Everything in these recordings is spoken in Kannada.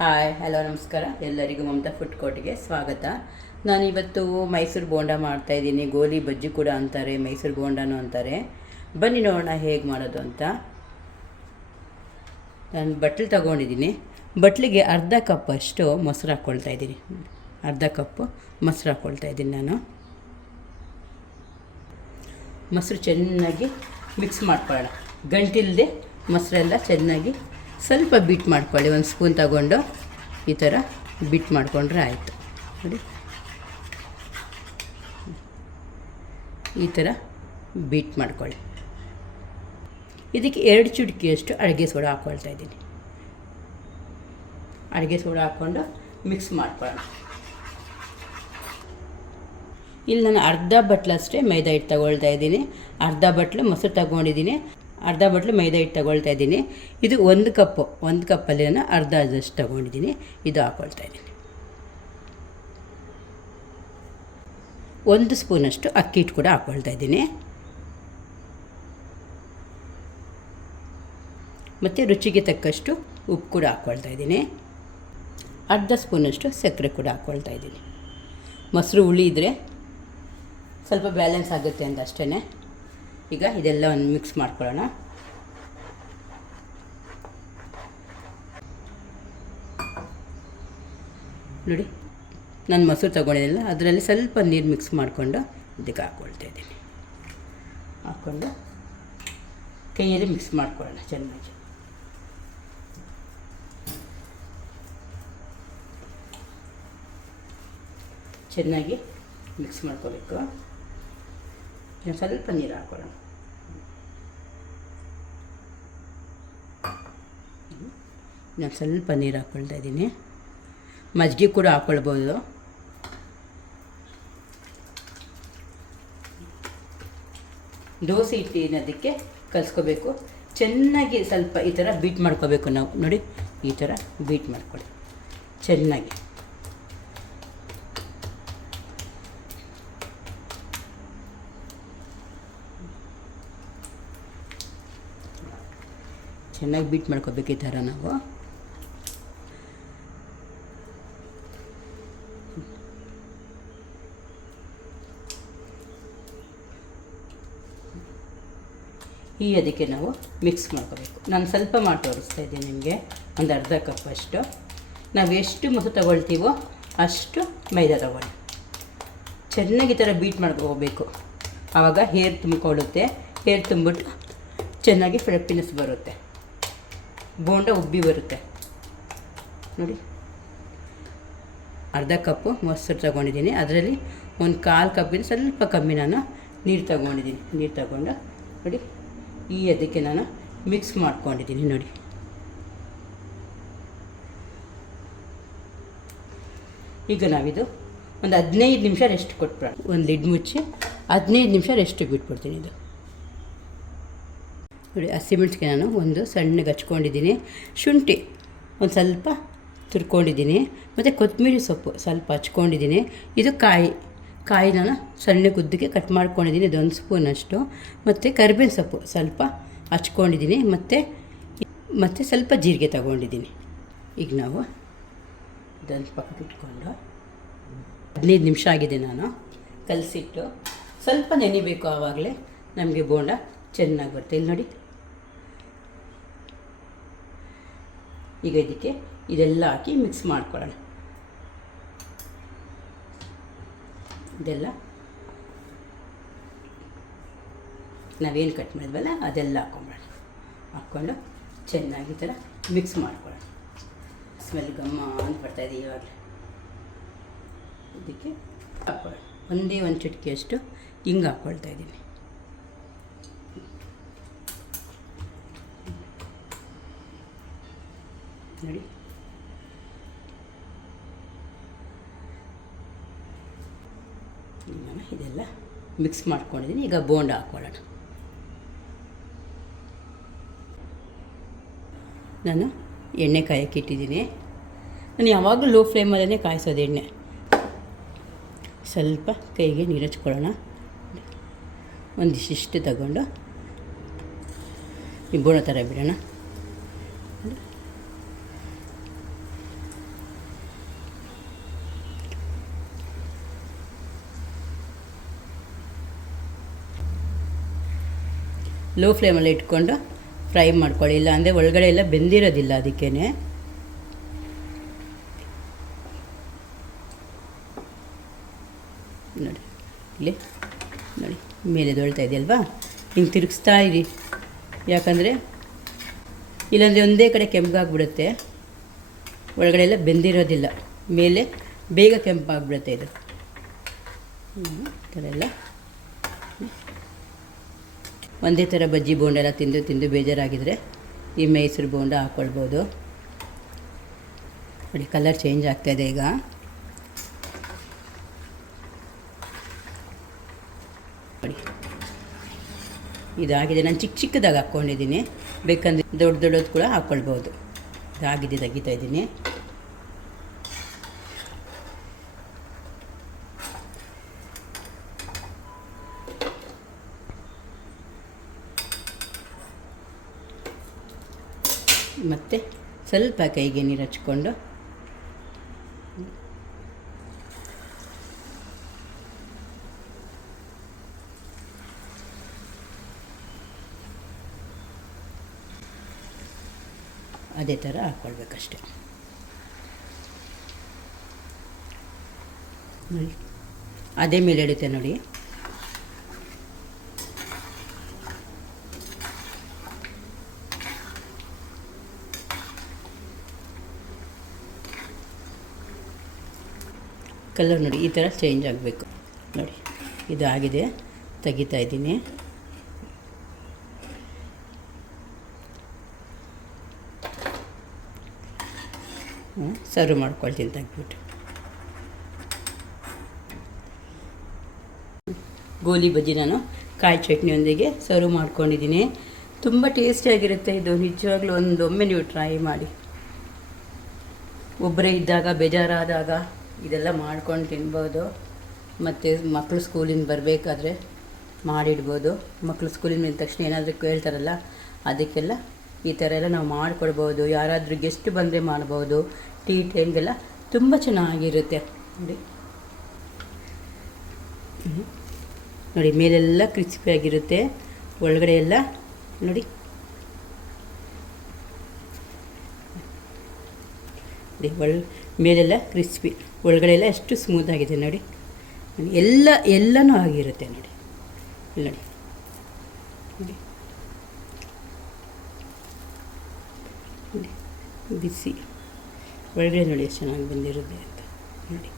ಹಾಯ್, ಹಲೋ, ನಮಸ್ಕಾರ. ಎಲ್ಲರಿಗೂ ಮಮತಾ ಫುಡ್ ಕೋರ್ಟ್ಗೆ ಸ್ವಾಗತ. ನಾನಿವತ್ತು ಮೈಸೂರು ಬೋಂಡ ಮಾಡ್ತಾ ಇದ್ದೀನಿ. ಗೋಲಿ ಬಜ್ಜಿ ಕೂಡ ಅಂತಾರೆ, ಮೈಸೂರು ಬೋಂಡಾನು ಅಂತಾರೆ. ಬನ್ನಿ ನೋಡೋಣ ಹೇಗೆ ಮಾಡೋದು ಅಂತ. ನಾನು ಬಟ್ಲು ತಗೊಂಡಿದ್ದೀನಿ. ಬಟ್ಲಿಗೆ ಅರ್ಧ ಕಪ್ ಅಷ್ಟು ಮೊಸರು ಹಾಕ್ಕೊಳ್ತಾ ಇದ್ದೀನಿ. ಅರ್ಧ ಕಪ್ಪು ಮೊಸರು ಹಾಕ್ಕೊಳ್ತಾ ಇದ್ದೀನಿ ನಾನು. ಮೊಸರು ಚೆನ್ನಾಗಿ ಮಿಕ್ಸ್ ಮಾಡ್ಕೊಳ್ಳೋಣ. ಗಂಟಿಲ್ಲದೆ ಮೊಸರೆಲ್ಲ ಚೆನ್ನಾಗಿ ಸ್ವಲ್ಪ ಬಿಟ್ ಮಾಡ್ಕೊಳ್ಳಿ, ಒಂದು ಸ್ಪೂನ್ ತಗೊಂಡು ಈ ಥರ ಬಿಟ್ ಮಾಡಿಕೊಂಡ್ರೆ ಆಯಿತು. ನೋಡಿ. ಈ ಥರ ಬೀಟ್ ಮಾಡ್ಕೊಳ್ಳಿ. ಇದಕ್ಕೆ ಎರಡು ಚುಟಕಿಯಷ್ಟು ಅಡುಗೆ ಸೋಡಾ ಹಾಕ್ಕೊಳ್ತಾ ಇದ್ದೀನಿ. ಅಡುಗೆ ಸೋಡಾ ಹಾಕ್ಕೊಂಡು ಮಿಕ್ಸ್ ಮಾಡ್ಕೊಳ್ಳೋಣ. ಇಲ್ಲಿ ನಾನು ಅರ್ಧ ಬಟ್ಲಷ್ಟೇ ಮೈದಾ ಹಿಟ್ಟು ತಗೊಳ್ತಾ ಇದ್ದೀನಿ. ಅರ್ಧ ಬಟ್ಲು ಮೊಸರು ತಗೊಂಡಿದ್ದೀನಿ. ಅರ್ಧ ಬಟ್ಲು ಮೈದಾ ಹಿಟ್ಟು ತಗೊಳ್ತಾ ಇದ್ದೀನಿ. ಇದು ಒಂದು ಕಪ್ಪು, ಒಂದು ಕಪ್ಪಲ್ಲಿ ನಾನು ಅರ್ಧ ಅರ್ಧಷ್ಟು ತಗೊಂಡಿದ್ದೀನಿ. ಇದು ಹಾಕ್ಕೊಳ್ತಾ ಇದ್ದೀನಿ. ಒಂದು ಸ್ಪೂನಷ್ಟು ಅಕ್ಕಿ ಹಿಟ್ಟು ಕೂಡ ಹಾಕ್ಕೊಳ್ತಾ ಇದ್ದೀನಿ. ಮತ್ತು ರುಚಿಗೆ ತಕ್ಕಷ್ಟು ಉಪ್ಪು ಕೂಡ ಹಾಕ್ಕೊಳ್ತಾ ಇದ್ದೀನಿ. ಅರ್ಧ ಸ್ಪೂನಷ್ಟು ಸಕ್ಕರೆ ಕೂಡ ಹಾಕ್ಕೊಳ್ತಾ ಇದ್ದೀನಿ. ಮೊಸರು ಹುಳಿ ಇದ್ದರೆ ಸ್ವಲ್ಪ ಬ್ಯಾಲೆನ್ಸ್ ಆಗುತ್ತೆ ಅಂತ ಅಷ್ಟೇ ಈಗ ಇದೆಲ್ಲ ಒಂದು ಮಿಕ್ಸ್ ಮಾಡ್ಕೊಳ್ಳೋಣ. ನೋಡಿ, ನಾನು ಮೊಸರು ತೊಗೊಂಡಿದ್ದೆಲ್ಲ ಅದರಲ್ಲಿ ಸ್ವಲ್ಪ ನೀರು ಮಿಕ್ಸ್ ಮಾಡಿಕೊಂಡು ಇದಕ್ಕೆ ಹಾಕ್ಕೊಳ್ತಾ ಇದ್ದೀನಿ. ಹಾಕ್ಕೊಂಡು ಕೈಯಲ್ಲಿ ಮಿಕ್ಸ್ ಮಾಡ್ಕೊಳ್ಳೋಣ ಚೆನ್ನಾಗಿ. ಚೆನ್ನಾಗಿ ಮಿಕ್ಸ್ ಮಾಡ್ಕೋಬೇಕು. ಸ್ವಲ್ಪ ನೀರು ಹಾಕೊಳ್ಳೋಣ ನಾನು ಸ್ವಲ್ಪ ನೀರು ಹಾಕ್ಕೊಳ್ತಾ ಇದ್ದೀನಿ. ಮಜ್ಜಿಗೆ ಕೂಡ ಹಾಕ್ಕೊಳ್ಬೋದು ದೋಸೆ ಹಿಟ್ಟಿನದಕ್ಕೆ ಕಲಿಸ್ಕೋಬೇಕು. ಚೆನ್ನಾಗಿ ಸ್ವಲ್ಪ ಈ ಥರ ಬೀಟ್ ಮಾಡ್ಕೋಬೇಕು ನಾವು. ನೋಡಿ, ಈ ಥರ ಬೀಟ್ ಮಾಡ್ಕೊಳ್ಳಿ ಚೆನ್ನಾಗಿ. ಚೆನ್ನಾಗಿ ಬೀಟ್ ಮಾಡ್ಕೋಬೇಕು ಈ ಥರ ನಾವು. ಈ ಅದಕ್ಕೆ ನಾವು ಮಿಕ್ಸ್ ಮಾಡ್ಕೋಬೇಕು. ನಾನು ಸ್ವಲ್ಪ ಮಾಡಿ ತೋರಿಸ್ತಾ ಇದ್ದೀನಿ ನಿಮಗೆ, ಒಂದು ಅರ್ಧ ಕಪ್ ಅಷ್ಟು. ನಾವು ಎಷ್ಟು ಮೊಸರು ತಗೊಳ್ತೀವೋ ಅಷ್ಟು ಮೈದಾ ತಗೊಳ್ಳಿ. ಚೆನ್ನಾಗಿ ಈ ಥರ ಬೀಟ್ ಮಾಡ್ಕೋಬೇಕು. ಆವಾಗ ಹೇರ್ ತುಂಬಿಕೊಳ್ಳುತ್ತೆ. ಹೇರ್ ತುಂಬಿಟ್ಟು ಚೆನ್ನಾಗಿ ಫ್ರೆಪ್ಪಿನೆಸ್ ಬರುತ್ತೆ. ಬೋಂಡ ಉಬ್ಬಿ ಬರುತ್ತೆ. ನೋಡಿ. ಅರ್ಧ ಕಪ್ಪು ಮೊಸರು ತಗೊಂಡಿದ್ದೀನಿ. ಅದರಲ್ಲಿ ಒಂದು ಕಾಲು ಕಪ್ಪಿನ ಸ್ವಲ್ಪ ಕಮ್ಮಿ ನಾನು ನೀರು ತಗೊಂಡಿದ್ದೀನಿ. ನೀರು ತಗೊಂಡು ನೋಡಿ, ಈ ಅದಕ್ಕೆ ನಾನು ಮಿಕ್ಸ್ ಮಾಡ್ಕೊಂಡಿದ್ದೀನಿ ನೋಡಿ. ಈಗ ನಾವಿದು ಒಂದು ಹದಿನೈದು ನಿಮಿಷ ರೆಸ್ಟ್ ಕೊಟ್ಬಿಡೋಣ. ಒಂದು ಲಿಡ್ ಮುಚ್ಚಿ ಹದಿನೈದು ನಿಮಿಷ ರೆಸ್ಟಿಗೆ ಬಿಟ್ಬಿಡ್ತೀನಿ ಇದು. ನೋಡಿ ಹಸಿಮೆಣ್ಸಿಗೆ ನಾನು ಒಂದು ಸಣ್ಣಗೆ ಹಚ್ಕೊಂಡಿದ್ದೀನಿ ಶುಂಠಿ ಒಂದು ಸ್ವಲ್ಪ ತುರ್ಕೊಂಡಿದ್ದೀನಿ. ಮತ್ತು ಕೊತ್ತಂಬರಿ ಸೊಪ್ಪು ಸ್ವಲ್ಪ ಹಚ್ಕೊಂಡಿದ್ದೀನಿ. ಇದು ಕಾಯಿ. ಕಾಯಿ ನಾನು ಸಣ್ಣ ಗುದ್ದಿಗೆ ಕಟ್ ಮಾಡ್ಕೊಂಡಿದ್ದೀನಿ, ಇದೊಂದು ಸ್ಪೂನಷ್ಟು ಮತ್ತು ಕರಿಬೇವಿನ ಸೊಪ್ಪು ಸ್ವಲ್ಪ ಹಚ್ಕೊಂಡಿದ್ದೀನಿ. ಮತ್ತು ಮತ್ತು ಸ್ವಲ್ಪ ಜೀರಿಗೆ ತಗೊಂಡಿದ್ದೀನಿ. ಈಗ ನಾವು ಇದನ್ನು ಪಕ್ಕಕ್ಕೆ ಇಟ್ಕೊಂಡು ಹದಿನೈದು ನಿಮಿಷ ಆಗಿದೆ ನಾನು ಕಲಸಿಟ್ಟು. ಸ್ವಲ್ಪ ನೆನಿಬೇಕು ಆವಾಗಲೇ. ನಮಗೆ ಬೋಂಡ ಚೆನ್ನಾಗಿ ಬರುತ್ತೆ. ಇಲ್ಲಿ ನೋಡಿ ಈಗ ಇದಕ್ಕೆ ಇದೆಲ್ಲ ಹಾಕಿ ಮಿಕ್ಸ್ ಮಾಡ್ಕೊಳ್ಳೋಣ. ಇದೆಲ್ಲ. ನಾವೇನು ಕಟ್ ಮಾಡಿದ್ವಲ್ಲ, ಅದೆಲ್ಲ ಹಾಕೊಂಬೇಡ ಹಾಕ್ಕೊಂಡು ಚೆನ್ನಾಗಿ ಥರ ಮಿಕ್ಸ್ ಮಾಡ್ಕೊಳ್ಳೋಣ. ಸ್ಮೆಲ್ ಗಮ್ಮ ಅಂತ ಬರ್ತಾಯಿದೆ ಇವಾಗಲೇ. ಇದಕ್ಕೆ ಹಾಕ್ಕೊಳ್ಳೋಣ. ಒಂದೇ ಒಂದು ಚಿಟಿಕೆಯಷ್ಟು ಹಿಂಗೆ ಹಾಕ್ಕೊಳ್ತಾ ಇದ್ದೀನಿ. ನೋಡಿ. ಇದೆಲ್ಲ ಮಿಕ್ಸ್ ಮಾಡ್ಕೊಂಡಿದ್ದೀನಿ. ಈಗ ಬೋಂಡ ಹಾಕ್ಕೊಳ್ಳೋಣ ನಾನು ಎಣ್ಣೆ ಕಾಯಕ್ಕೆ ಇಟ್ಟಿದ್ದೀನಿ. ನಾನು ಯಾವಾಗಲೂ ಲೋ ಫ್ಲೇಮಲ್ಲೇ ಕಾಯಿಸೋದು ಎಣ್ಣೆ. ಸ್ವಲ್ಪ ಕೈಗೆ ನೀರು ಹಚ್ಕೊಳ್ಳೋಣ. ಒಂದಿಷ್ಟು ತಗೊಂಡು ಈ ಬೋಣ ಥರ ಬಿಡೋಣ. ಲೋ ಫ್ಲೇಮಲ್ಲಿ ಇಟ್ಕೊಂಡು ಫ್ರೈ ಮಾಡ್ಕೊಳ್ಳಿ. ಇಲ್ಲ ಅಂದರೆ ಒಳಗಡೆ ಎಲ್ಲ ಬೆಂದಿರೋದಿಲ್ಲ ಅದಕ್ಕೇ ನೋಡಿ, ಇಲ್ಲಿ ನೋಡಿ, ಮೇಲೆ ದೊಳ್ತಾ ಇದೆಯಲ್ವಾ ಹಿಂಗೆ ತಿರುಗಿಸ್ತಾ ಇರಿ. ಯಾಕಂದರೆ ಇಲ್ಲಾಂದರೆ ಒಂದೇ ಕಡೆ ಕೆಂಪಾಗ್ಬಿಡುತ್ತೆ. ಒಳಗಡೆ ಎಲ್ಲ ಬೆಂದಿರೋದಿಲ್ಲ. ಮೇಲೆ ಬೇಗ ಕೆಂಪಾಗ್ಬಿಡುತ್ತೆ ಇದು. ಈ ಥರ ಎಲ್ಲ ಒಂದೇ ಥರ ಬಜ್ಜಿ ಬೋಂಡ ಎಲ್ಲ ತಿಂದು ತಿಂದು ಬೇಜಾರಾಗಿದ್ದರೆ ಈ ಮೈಸೂರು ಬೋಂಡ ಹಾಕ್ಕೊಳ್ಬೋದು ನೋಡಿ, ಕಲರ್ ಚೇಂಜ್ ಆಗ್ತಾಯಿದೆ ಈಗ. ಇದಾಗಿದೆ. ನಾನು ಚಿಕ್ಕ ಚಿಕ್ಕದಾಗಿ ಹಾಕ್ಕೊಂಡಿದ್ದೀನಿ. ಬೇಕಂದ್ರೆ ದೊಡ್ಡ ದೊಡ್ಡದು ಕೂಡ ಹಾಕ್ಕೊಳ್ಬೋದು ಇದಾಗಿದೆ, ತೆಗಿತಾ ಇದ್ದೀನಿ. ಮತ್ತು ಸ್ವಲ್ಪ ಕೈಗೆ ನೀರು ಹಚ್ಕೊಂಡು ಅದೇ ಥರ ಹಾಕ್ಕೊಳ್ಬೇಕಷ್ಟೆ. ಅದೇ ಮೇಲೆ ಇಡುತ್ತೆ ನೋಡಿ. ಕಲರ್ ನೋಡಿ, ಈ ಥರ ಚೇಂಜ್ ಆಗಬೇಕು. ನೋಡಿ, ಇದಾಗಿದೆ, ತೆಗಿತಾ ಇದ್ದೀನಿ. ಸರ್ವ್ ಮಾಡ್ಕೊಳ್ತೀನಿ ತೆಗ್ಬಿಟ್ಟು ಗೋಲಿ ಬಜ್ಜಿ ನಾನು ಕಾಯಿ ಚಟ್ನಿಯೊಂದಿಗೆ ಸರ್ವ್ ಮಾಡ್ಕೊಂಡಿದ್ದೀನಿ. ತುಂಬ ಟೇಸ್ಟಿಯಾಗಿರುತ್ತೆ ಇದು, ನಿಜವಾಗ್ಲೂ ಒಂದೊಮ್ಮೆ ನೀವು ಟ್ರೈ ಮಾಡಿ. ಒಬ್ಬರೇ ಇದ್ದಾಗ, ಬೇಜಾರಾದಾಗ ಇದೆಲ್ಲ ಮಾಡ್ಕೊಂಡು ತಿನ್ಬೋದು. ಮತ್ತು ಮಕ್ಕಳು ಸ್ಕೂಲಿಂದ ಬರಬೇಕಾದ್ರೆ ಮಾಡಿಡ್ಬೋದು. ಮಕ್ಕಳು ಸ್ಕೂಲಿಂದ ಬಂದ ತಕ್ಷಣ ಏನಾದರೂ ಕೇಳ್ತಾರಲ್ಲ, ಅದಕ್ಕೆಲ್ಲ ಈ ಥರ ಎಲ್ಲ ನಾವು ಮಾಡಿಕೊಡ್ಬೋದು. ಯಾರಾದರೂ ಗೆಸ್ಟ್ ಬಂದರೆ ಮಾಡ್ಬೋದು. ಟೀ ಟೈಮ್ಗೆಲ್ಲ ತುಂಬ ಚೆನ್ನಾಗಿರುತ್ತೆ. ನೋಡಿ. ನೋಡಿ, ಮೇಲೆಲ್ಲ ಕ್ರಿಸ್ಪಿಯಾಗಿರುತ್ತೆ ಒಳಗಡೆ ಎಲ್ಲ ನೋಡಿ. ಒಳ ಮೇಲೆಲ್ಲ ಕ್ರಿಸ್ಪಿ ಒಳಗಡೆ ಎಷ್ಟು ಸ್ಮೂತಾಗಿದೆ ನೋಡಿ ನೋಡಿ, ಎಲ್ಲ ಎಲ್ಲನೂ ಆಗಿರುತ್ತೆ ನೋಡಿ. ನೋಡಿ. ಬಿಸಿ. ಒಳಗಡೆ ನೋಡಿ ಎಷ್ಟು ಚೆನ್ನಾಗಿ ಬಂದಿರುತ್ತೆ ಅಂತ. ನೋಡಿ.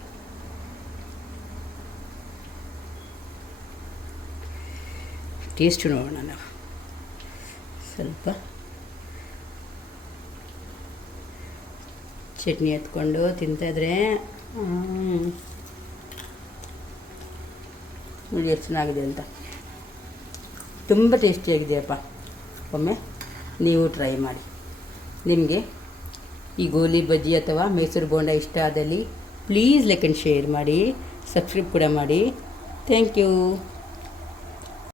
ಟೇಸ್ಟ್ ನೋಡೋಣ ನಾವು. ಸ್ವಲ್ಪ ಚಟ್ನಿ ಎತ್ಕೊಂಡು ತಿಂತಾಯಿದ್ರೆ ನೋಡಿ ಎಷ್ಟು ಚೆನ್ನಾಗಿದೆ ಅಂತ. ತುಂಬ ಟೇಸ್ಟಿಯಾಗಿದೆಯಪ್ಪ. ಒಮ್ಮೆ ನೀವು ಟ್ರೈ ಮಾಡಿ. ನಿಮಗೆ ಈ ಗೋಲಿ ಬಜ್ಜಿ ಅಥವಾ ಮೈಸೂರು ಬೋಂಡ ಇಷ್ಟ ಆದಲ್ಲಿ ಪ್ಲೀಸ್ ಲೈಕ್ ಆ್ಯಂಡ್ ಶೇರ್ ಮಾಡಿ ಸಬ್ಸ್ಕ್ರೈಬ್ ಕೂಡ ಮಾಡಿ. Thank you